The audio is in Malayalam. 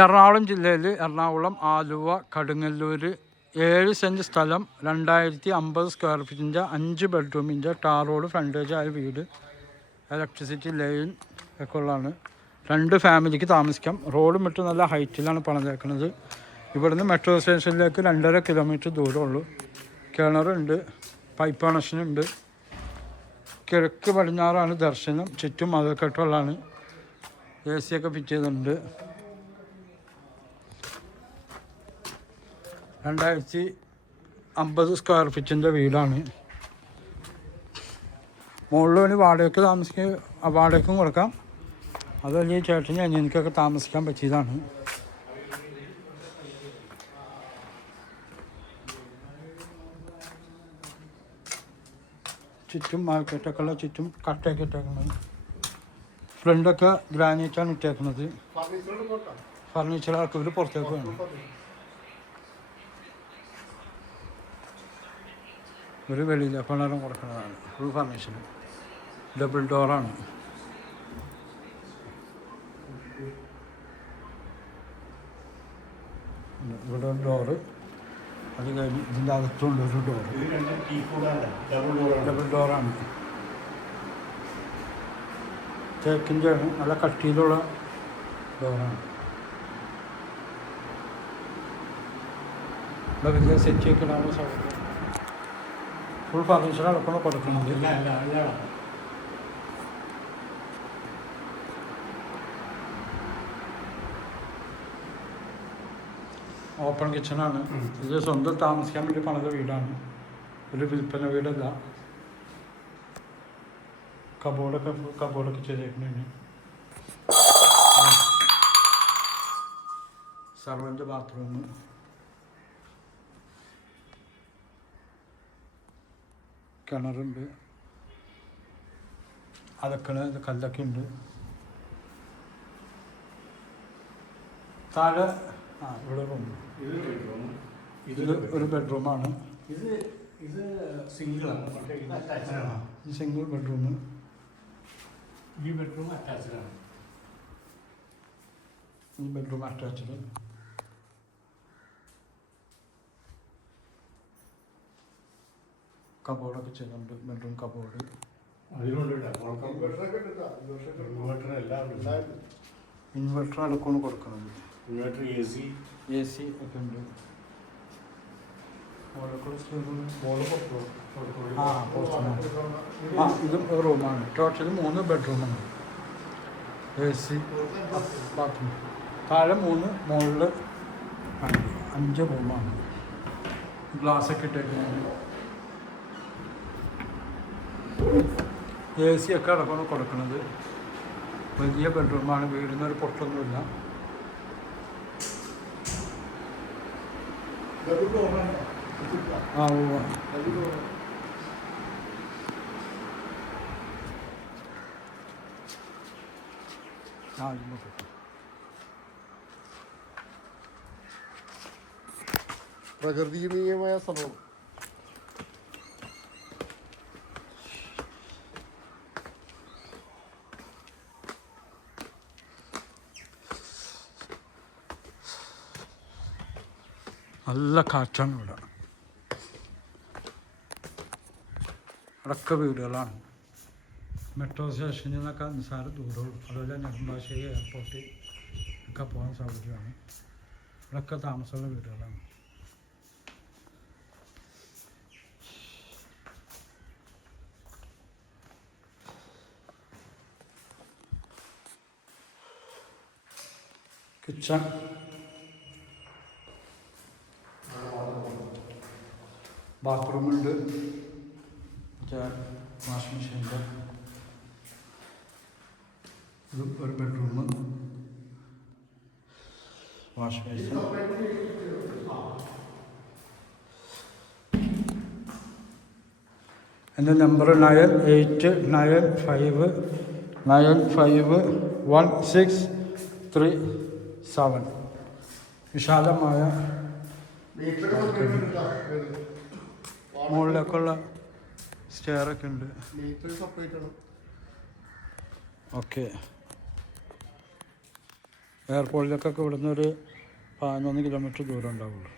എറണാകുളം ജില്ലയിൽ എറണാകുളം, ആലുവ, കടുങ്ങല്ലൂർ 7 സെൻറ്റ് സ്ഥലം 2050 സ്ക്വയർ ഫീറ്റിൻ്റെ 5 ബെഡ്റൂമിൻ്റെ ടാർ റോഡ് ഫ്രണ്ടേജ് ആയ വീട്, ഇലക്ട്രിസിറ്റി ലൈൻ ഒക്കെ ഉള്ളതാണ്. 2 ഫാമിലിക്ക് താമസിക്കാം. റോഡും വിട്ട് നല്ല ഹൈറ്റിലാണ് പണിതേക്കുന്നത്. ഇവിടുന്ന് മെട്രോ സ്റ്റേഷനിലേക്ക് 2.5 കിലോമീറ്റർ ദൂരമുള്ളൂ. കിണറുണ്ട്, പൈപ്പ് കണക്ഷനുണ്ട്. കിഴക്ക് പടിഞ്ഞാറാണ് ദർശനം. ചുറ്റും മതിൽക്കെട്ടുള്ളതാണ്. AC ഒക്കെ ഫിറ്റ് ചെയ്തിട്ടുണ്ട്. 2050 സ്ക്വയർ ഫീറ്റിൻ്റെ വീടാണ്. മുകളിൽ വേണ്ടി വാടകയ്ക്കും കൊടുക്കാം. അതല്ലെങ്കിൽ ചേട്ടന് അനിയനിക്കൊക്കെ താമസിക്കാൻ പറ്റിയതാണ്. ചുറ്റും മാർക്കറ്റൊക്കെ ചുറ്റും കട്ടയൊക്കെ ഇട്ടേക്കുന്നത്. ഫ്രണ്ടൊക്കെ ഗ്രാനൈറ്റാണ് ഇട്ടേക്കുന്നത്. ഫർണിച്ചർ ആൾക്കാർ പുറത്തേക്ക് വേണം. ഒരു വെളിയില്ല പണരം കൊടുക്കുന്നതാണ്. ഫുൾ ഫർണിച്ചർ, ഡബിൾ ഡോറാണ്. ഇവിടെ ഒരു ഡോറ്, അത് കഴിഞ്ഞ് ഇതിൻ്റെ അകത്തുണ്ട് ഒരു ഡോറ്. ഡബിൾ ഡോറാണ്. തേക്കിൻ്റെ ആണ്, നല്ല കട്ടിയിലുള്ള ഡോറാണ്. ഇവിടെ വലിയ സെറ്റിയൊക്കെ ഇടാനുള്ള സൗകര്യം. ഫുൾ ഫർണിച്ചർ അടക്കം കൊടുക്കുന്നത്. ഓപ്പൺ കിച്ചണാണ്. ഇത് സ്വന്തം താമസിക്കാൻ വേണ്ടി പണിത വീടാണ്, ഒരു വിൽപ്പന വീടല്ല. കബോർഡൊക്കെ ചെയ്തേക്കുന്നുണ്ട്. സർവൻ്റ് ബാത്റൂം, കിണറുണ്ട്, അലക്കണ കല്ലൊക്കെ ഉണ്ട്. താഴെ ഇവിടെ റൂം. ഇത് ഒരു ബെഡ്റൂമാണ്. ഇത് സിംഗിൾ ബെഡ്റൂം. ഈ ബെഡ്റൂം അറ്റാച്ച്ഡാണ്. ഈ ബെഡ്റൂം അറ്റാച്ച്ഡ്. കബോർഡൊക്കെ ചെയ്യുന്നുണ്ട്. Bedroom cupboard. ഇൻവെർട്ടർ അടക്കമാണ് കൊടുക്കുന്നത്. ഇൻവെർട്ടർ, AC ഒക്കെ ഉണ്ട്. ഇതും റൂമാണ്. ടോട്ടൽ 3 ബെഡ്റൂമാണ്. AC, bathroom. താഴെ 3, മുകളിൽ 5 റൂമാണ്. ഗ്ലാസ്സൊക്കെ ഇട്ടേക്കുന്നത്. AC ഒക്കെ അടക്കമാണ് കൊടുക്കുന്നത്. വലിയ ബെഡ്റൂമാണ്. വീടിനൊരു പൊട്ടൊന്നുമില്ല. പ്രകൃതിരമണീയമായ സ്ഥലം. നല്ല കാറ്റാണ് ഇവിടെ. അടക്ക വീടുകളാണ്. മെട്രോ സ്റ്റേഷനിൽ നിന്നൊക്കെ നിസ്സാര ദൂരമുള്ളൂ. അതുപോലെ നെടുമ്പാശ്ശേരി എയർപോർട്ടിൽ ഒക്കെ പോകാൻ സൗകര്യമാണ്. ഇവിടെയൊക്കെ താമസമുള്ള വീടുകളാണ്. കിച്ചൺ, ബാത്റൂമുണ്ട്, വാഷിംഗ് മെഷീനുണ്ട്. ഇത് ഒരു ബെഡ്റൂം, വാഷിംഗ് മെഷീൻ. എൻ്റെ നമ്പർ 9895951637. വിശാലമായ മുകളിലേക്കുള്ള സ്റ്റെയറൊക്കെ ഉണ്ട്. ഓക്കെ. എയർപോർട്ടിലേക്കൊക്കെ ഇവിടുന്ന് ഒരു 11 കിലോമീറ്റർ ദൂരം ഉണ്ടാവുള്ളൂ.